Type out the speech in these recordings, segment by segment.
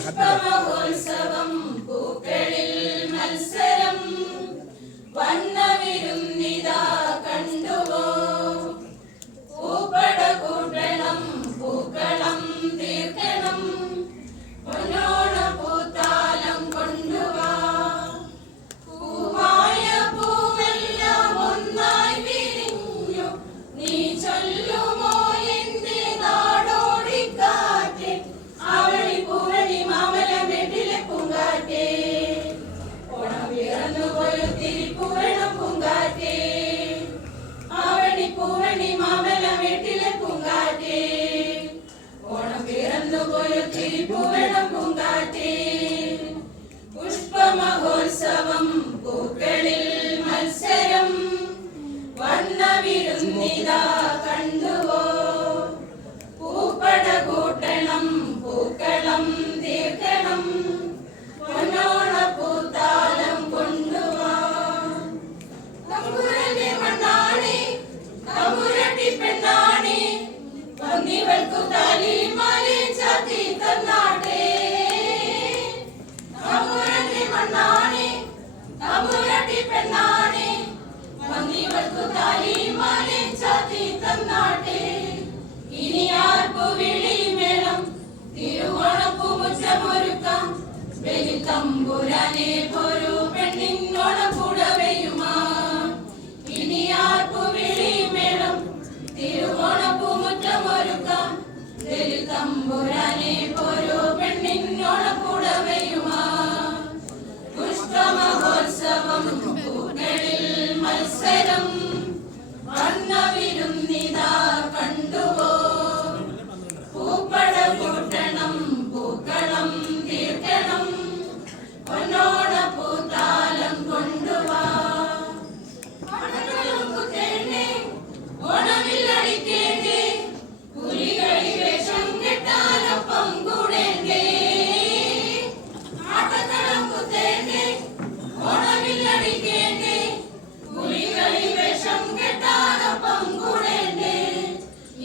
പുഷ്പമഹോത്സവം പൂക്കളിൽ മത്സരം വന്നവിരുന്നിതാ കണ്ടുവോ പൂപ്പട കൂട്ടണം പൂക്കളം തീർക്കണം പൊന്നോണ പൂത്താലം കൊണ്ടുവാ പൂവായ പൂവെല്ലാം ഒന്നായി വിരിഞ്ഞു നീ ചൊല്ലുമോ എന്റെ നാടോടിക്കാറ്റ് ആവണി പൂവണി മാമല മെട്ടിലെ പൂങ്കാറ്റേ ഓണം പിറന്നുപോയൊത്തിരി പൂവണം പൂങ്കാറ്റേ ആവണി പൂവണി മാമല മെട്ടിലെ പൂങ്കാറ്റേ ഓണം പിറന്നുപോയൊത്തിരി പൂവണം പൂങ്കാറ്റേ പുഷ്പമഹോത്സവം പൂക്കളിൽ മത്സരം വർണ്ണവിരുന്നിതാ കണ്ടുവോ പൂപ്പട കൂട്ടണം പൂക്കളം തീർക്കണം പൊന്നോണ പൂത്താലം കൊണ്ടുവാ തമ്പുരന്റെ മണ്ണാണി തമ്പുരട്ടി പെണ്ണാണി വന്നിവൾക്കു താലിമാലി ചാത്തി തന്നാട്ടെ തമ്പുരന്റെ മണ്ണാണി തമ്പുരട്ടി പെണ്ണാണി വന്നിവൾക്കു താലിമാലി ചാത്തി തന്നാട്ടെ ഇനി ആർപ്പു വിളി മേളം തിരുവോണപ്പൂമുറ്റമൊരുക്കാം വെലിത്തമ്പുരാനെ ഒരു പെണ്ണിനോണപ്പുടവയുമാ ഇനി ആർപ്പു വിളി മേളം തിരുവോണപ്പൂമുറ്റമൊരുക്കാം വെലിത്തമ്പുരാനെ ഒരു പെണ്ണിനോണപ്പുടവയുമാ പുഷ്പമഹോത്സവം പൂക്കളിൽ മത്സരം വർണ്ണവിരുന്നിതാ കണ്ടുവോ പൂപ്പട കൂട്ടണം പൂക്കളം തീർക്കണം പൊന്നോണ പൂത്താലം കൊണ്ടുവാ ഓണമില്ലടിക്കേണ്ടേ പുലികളി വേഷം കെട്ടാനൊപ്പം കൂടേണ്ടേ ആട്ടക്കളം കുത്തേണ്ടേ ഓണമില്ലടിക്കേണ്ടേ പുലികളി വേഷം കെട്ടാനൊപ്പം കൂടേണ്ടേ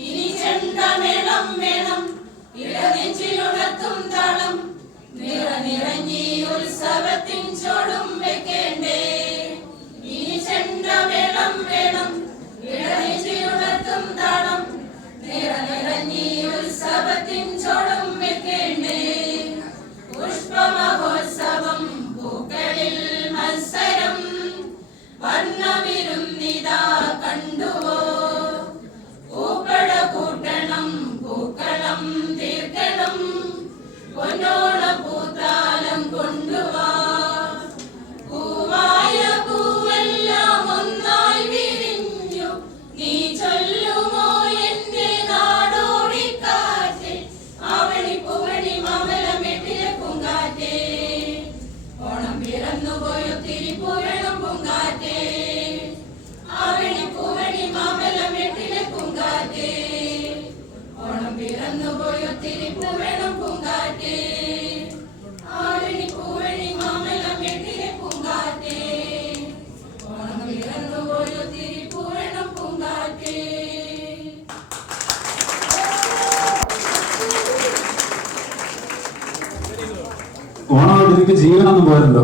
ഇനി ചെണ്ടമേളം വേണം ഇടനെഞ്ചിലുണർത്തും താളം നിറഞ്ഞി ഉത്സവത്തിൻ ചോടും വെക്കേണ്ടേ ഇനി ചെണ്ടമേളം വേണം ഇടനെഞ്ചിലുണർത്തും താളം നിറഞ്ഞി ഉത്സവത്തിൻ ചോടും വെക്കേണ്ടേ പുഷ്പമഹോത്സവം പൂക്കളിൽ മത്സരം വർണ്ണവിരുന്നിതാ കണ്ടുവോ പൂപ്പട കൂട്ടണം പൂക്കളം തീർക്കണം പൊന്നോണ പൂത്താലം കൊണ്ടുവാ ഓണമായിട്ട് നിനക്ക് ജീവനൊന്നും പോരല്ലോ.